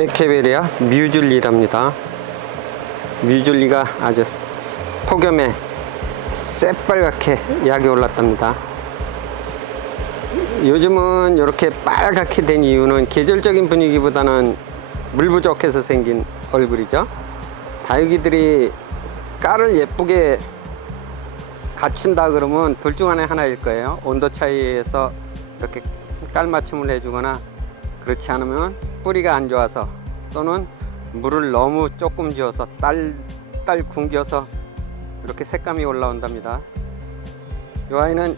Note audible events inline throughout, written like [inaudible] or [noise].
에케베리아 뮤즐리랍니다. 뮤즐리가 아주 스- 폭염에 새빨갛게 약이 올랐답니다. 요즘은 이렇게 빨갛게 된 이유는 계절적인 분위기보다는 물 부족해서 생긴 얼굴이죠. 다육이들이 깔을 예쁘게 갖춘다 그러면 둘중 안에 하나일 거예요. 온도 차이에서 이렇게 깔 맞춤을 해주거나 그렇지 않으면 뿌리가 안 좋아서 또는 물을 너무 조금 지어서 딸 딸 굶겨서 이렇게 색감이 올라온답니다. 이 아이는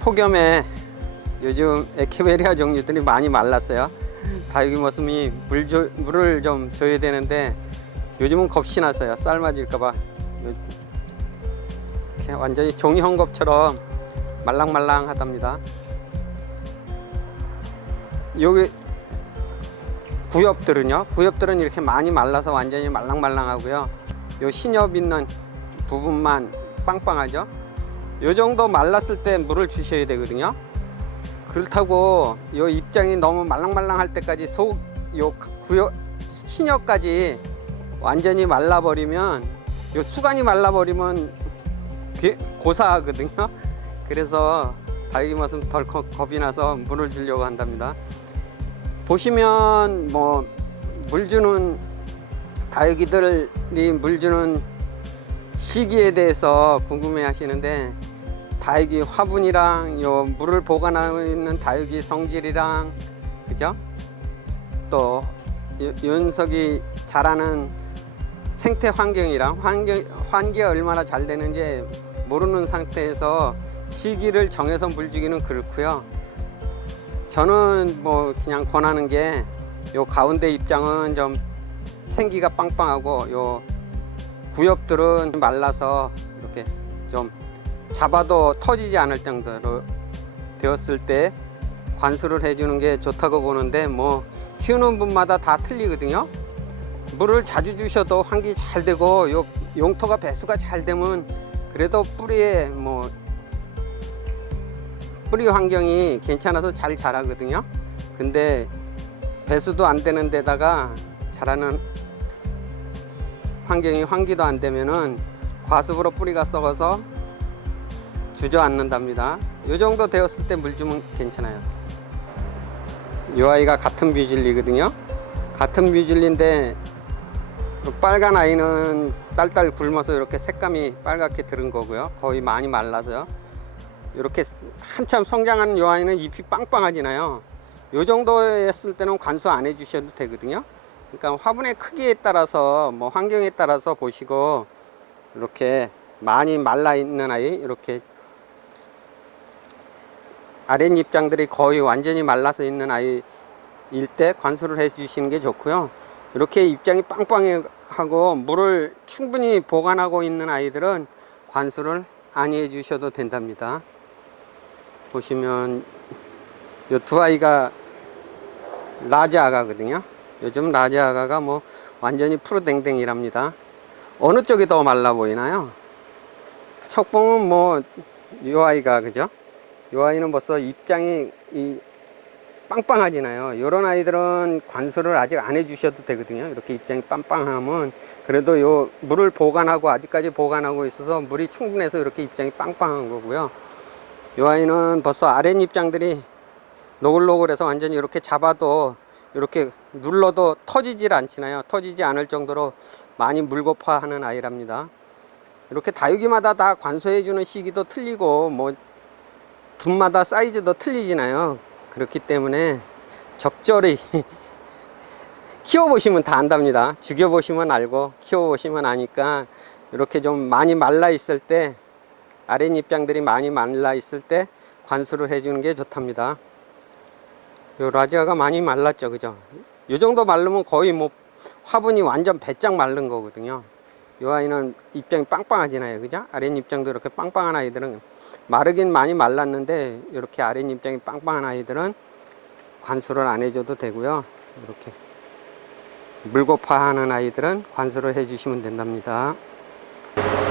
폭염에 요즘 에케베리아 종류들이 많이 말랐어요. 다육이 모습이 물 줘, 물을 좀 줘야 되는데 요즘은 겁이 나서요. 삶아질까봐 완전히 종이 헝겊처럼 말랑말랑 하답니다. 여기 구엽들은요. 구엽들은 이렇게 많이 말라서 완전히 말랑말랑하고요. 요 신엽 있는 부분만 빵빵하죠. 요 정도 말랐을 때 물을 주셔야 되거든요. 그렇다고 요 입장이 너무 말랑말랑할 때까지 속요 구엽 신엽까지 완전히 말라버리면 요 수간이 말라버리면 괴- 고사하거든요. [laughs] 그래서 다육이 모습 덜 겁- 겁이 나서 물을 주려고 한답니다. 보시면 뭐 물 주는 다육이들이 물 주는 시기에 대해서 궁금해 하시는데 다육이 화분이랑 요 물을 보관하고 있는 다육이 성질이랑 그죠? 또 요- 연석이 자라는 생태 환경이랑 환경 환기가 얼마나 잘 되는지 모르는 상태에서 시기를 정해서 물 주기는 그렇고요. 저는 뭐 그냥 권하는 게 요 가운데 입장은 좀 생기가 빵빵하고 요 구엽들은 말라서 이렇게 좀 잡아도 터지지 않을 정도로 되었을 때 관수를 해주는 게 좋다고 보는데 뭐 키우는 분마다 다 틀리거든요. 물을 자주 주셔도 환기 잘 되고 요 용토가 배수가 잘 되면 그래도 뿌리에 뭐 뿌리 환경이 괜찮아서 잘 자라거든요. 근데 배수도 안 되는 데다가 자라는 환경이 환기도 안 되면은 과습으로 뿌리가 썩어서 주저앉는답니다. 이 정도 되었을 때 물 주면 괜찮아요. 이 아이가 같은 뮤즐리거든요. 같은 뮤즐리인데 그 빨간 아이는 딸딸 굶어서 이렇게 색감이 빨갛게 들은 거고요. 거의 많이 말라서요. 이렇게 한참 성장하는 이 아이는 잎이 빵빵하지나요. 이 정도였을 때는 관수 안 해주셔도 되거든요. 그러니까 화분의 크기에 따라서 뭐 환경에 따라서 보시고 이렇게 많이 말라 있는 아이 이렇게 아랫잎 장들이 거의 완전히 말라서 있는 아이일 때 관수를 해 주시는 게 좋고요. 이렇게 입장이 빵빵하고 물을 충분히 보관하고 있는 아이들은 관수를 안 해 주셔도 된답니다. 보시면 이 두 아이가 라지 아가거든요. 요즘 라지 아가가 뭐 완전히 푸르댕댕이랍니다. 어느 쪽이 더 말라 보이나요? 척봉은 뭐이 아이가 그죠? 이 아이는 벌써 입장이 이 빵빵하지나요. 이런 아이들은 관수를 아직 안 해주셔도 되거든요. 이렇게 입장이 빵빵하면 그래도 요 물을 보관하고 아직까지 보관하고 있어서 물이 충분해서 이렇게 입장이 빵빵한 거고요. 이 아이는 벌써 아랫 입장들이 노글노글해서 완전히 이렇게 잡아도 이렇게 눌러도 터지질 않지나요. 터지지 않을 정도로 많이 물고파하는 아이랍니다. 이렇게 다육이마다 다 관수해주는 시기도 틀리고 뭐 분마다 사이즈도 틀리지나요. 그렇기 때문에 적절히 [laughs] 키워보시면 다 안답니다. 죽여보시면 알고 키워보시면 아니까 이렇게 좀 많이 말라 있을 때 아랫 입장들이 많이 말라 있을 때 관수를 해주는 게 좋답니다. 요 라지아가 많이 말랐죠, 그죠? 요 정도 마르면 거의 뭐 화분이 완전 배짱 마른 거거든요. 요 아이는 입장이 빵빵하지나요, 그죠? 아랫 입장도 이렇게 빵빵한 아이들은 마르긴 많이 말랐는데 이렇게 아랫 입장이 빵빵한 아이들은 관수를 안 해줘도 되고요. 이렇게 물고파하는 아이들은 관수를 해주시면 된답니다.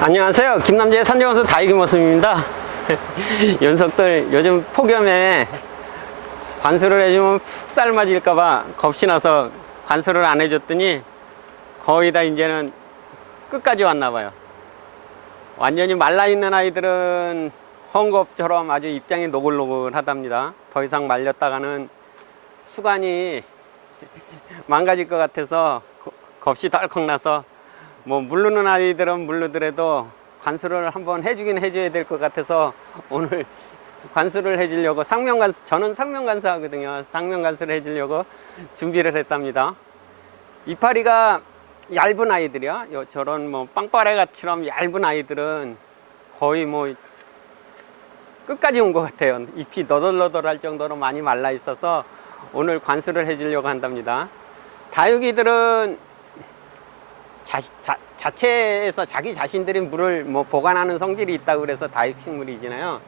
안녕하세요. 김남재의 산정원수 다이기 모습입니다. [laughs] 연석들 요즘 폭염에 관수를 해주면 푹 삶아질까봐 겁이 나서 관수를 안 해줬더니 거의 다 이제는 끝까지 왔나 봐요. 완전히 말라있는 아이들은 헝겊처럼 아주 입장이 노글노글 하답니다. 더 이상 말렸다가는 수간이 [laughs] 망가질 것 같아서 거- 겁이 덜컥 나서 뭐 물르는 아이들은 물르더라도 관수를 한번 해주긴 해줘야 될 것 같아서 오늘 [laughs] 관수를 해주려고 상명관수 저는 상명관수 하거든요. 상명관수를 해주려고 준비를 했답니다. 이파리가 얇은 아이들이요. 요 저런 뭐 빵빠레가처럼 얇은 아이들은 거의 뭐 끝까지 온 것 같아요. 잎이 너덜너덜할 정도로 많이 말라 있어서 오늘 관수를 해주려고 한답니다. 다육이들은 자, 자, 자체에서 자기 자신들이 물을 뭐 보관하는 성질이 있다고 그래서 다육식물이잖아요.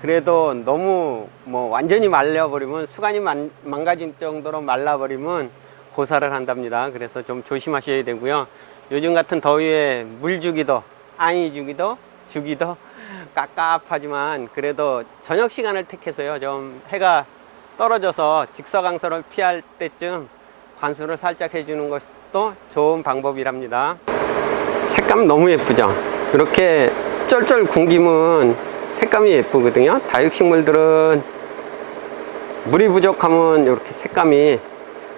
그래도 너무 뭐 완전히 말려버리면 수간이 만, 망가질 정도로 말라버리면 고사를 한답니다. 그래서 좀 조심하셔야 되고요. 요즘 같은 더위에 물 주기도 아니 주기도 주기도 깝깝하지만 그래도 저녁 시간을 택해서요. 좀 해가 떨어져서 직서강서를 피할 때쯤 관수를 살짝 해주는 것 도 좋은 방법이랍니다. 색감 너무 예쁘죠? 이렇게 쩔쩔 굶기면 색감이 예쁘거든요. 다육식물들은 물이 부족하면 이렇게 색감이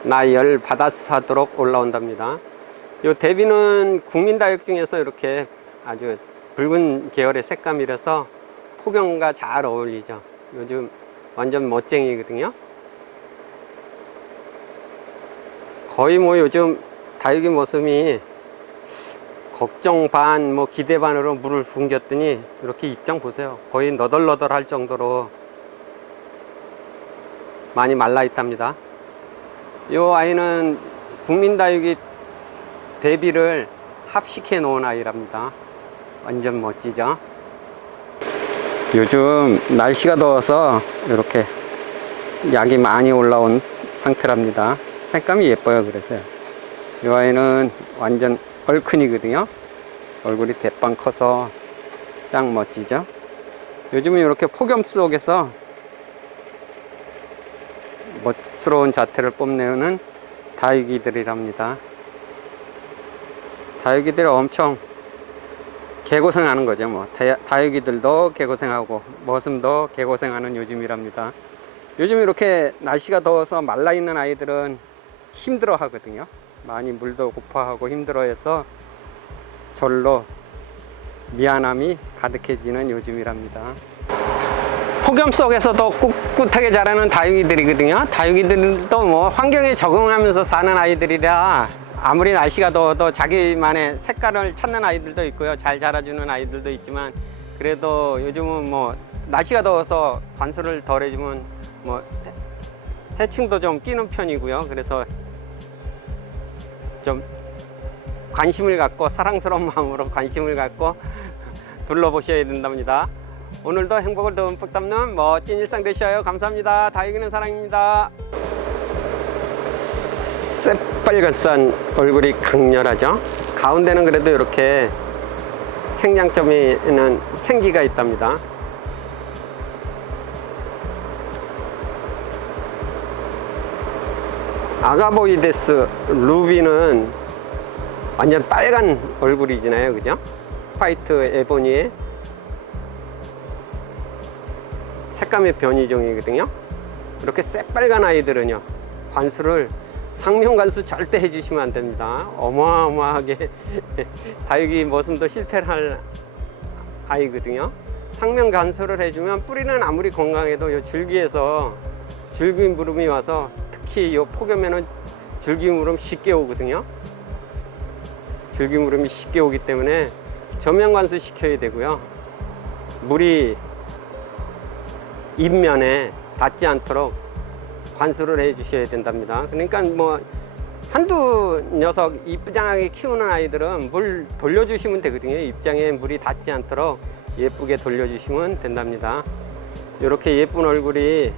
나열 바다사도록 올라온답니다. 요 대비는 국민다육 중에서 이렇게 아주 붉은 계열의 색감이라서 폭염과 잘 어울리죠. 요즘 완전 멋쟁이거든요. 거의 뭐 요즘 다육이 모습이 걱정 반, 뭐 기대 반으로 물을 붓겼더니 이렇게 입장 보세요. 거의 너덜너덜 할 정도로 많이 말라 있답니다. 이 아이는 국민다육이 대비를 합식해 놓은 아이랍니다. 완전 멋지죠? 요즘 날씨가 더워서 이렇게 약이 많이 올라온 상태랍니다. 색감이 예뻐요, 그래서요. 이 아이는 완전 얼큰이거든요. 얼굴이 대빵 커서 짱 멋지죠? 요즘은 이렇게 폭염 속에서 멋스러운 자태를 뽐내는 다육이들이랍니다. 다육이들 엄청 개고생하는 거죠. 뭐 다- 다육이들도 개고생하고 머슴도 개고생하는 요즘이랍니다. 요즘 이렇게 날씨가 더워서 말라 있는 아이들은 힘들어 하거든요. 많이 물도 고파하고 힘들어해서 절로 미안함이 가득해지는 요즘이랍니다. 폭염 속에서도 꿋꿋하게 자라는 다육이들이거든요. 다육이들도 뭐 환경에 적응하면서 사는 아이들이라 아무리 날씨가 더워도 자기만의 색깔을 찾는 아이들도 있고요. 잘 자라주는 아이들도 있지만 그래도 요즘은 뭐 날씨가 더워서 관수를 덜 해주면 뭐 해- 해충도 좀 끼는 편이고요. 그래서 좀 관심을 갖고 사랑스러운 [laughs] 마음으로 관심을 갖고 둘러보셔야 된답니다. 오늘도 행복을 듬뿍 담는 멋진 일상 되셔요. 감사합니다. 다육이는 사랑입니다. 새빨간산 얼굴이 강렬하죠. 가운데는 그래도 이렇게 생장점이 있는 생기가 있답니다. 아가보이데스 루비는 완전 빨간 얼굴이잖아요. 그죠? 화이트 에보니에 색감의 변이종이거든요. 이렇게 새빨간 아이들은요. 관수를 상명 관수 절대 해주시면 안 됩니다. 어마어마하게 [laughs] 다육이 모습도 실패를 할 아이거든요. 상면 관수를 해주면 뿌리는 아무리 건강해도 요 줄기에서 줄기 무름이 와서 특히 요 폭염에는 줄기 무름 쉽게 오거든요. 줄기 무름이 쉽게 오기 때문에 전면 관수 시켜야 되고요. 물이 잎면에 닿지 않도록 관수를 해 주셔야 된답니다. 그러니까 뭐 한두 녀석 이쁘장하게 키우는 아이들은 물 돌려주시면 되거든요. 입장에 물이 닿지 않도록 예쁘게 돌려주시면 된답니다. 이렇게 예쁜 얼굴이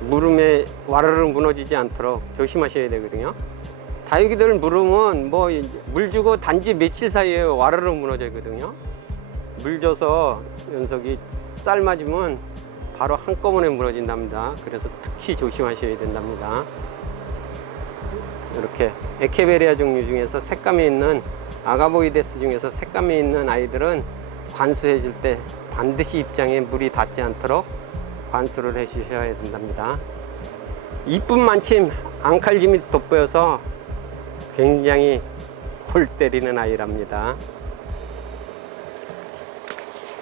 무름에 와르르 무너지지 않도록 조심하셔야 되거든요. 다육이들 무름은 뭐 물 주고 단지 며칠 사이에 와르르 무너져거든요. 물 줘서 연석이 삶아지면 바로 한꺼번에 무너진답니다. 그래서 특히 조심하셔야 된답니다. 이렇게 에케베리아 종류 중에서 색감이 있는 아가보이데스 중에서 색감이 있는 아이들은 관수해 줄 때 반드시 입장에 물이 닿지 않도록 관수를 해 주셔야 된답니다. 이쁜 만침 앙칼짐이 돋보여서 굉장히 골 때리는 아이랍니다.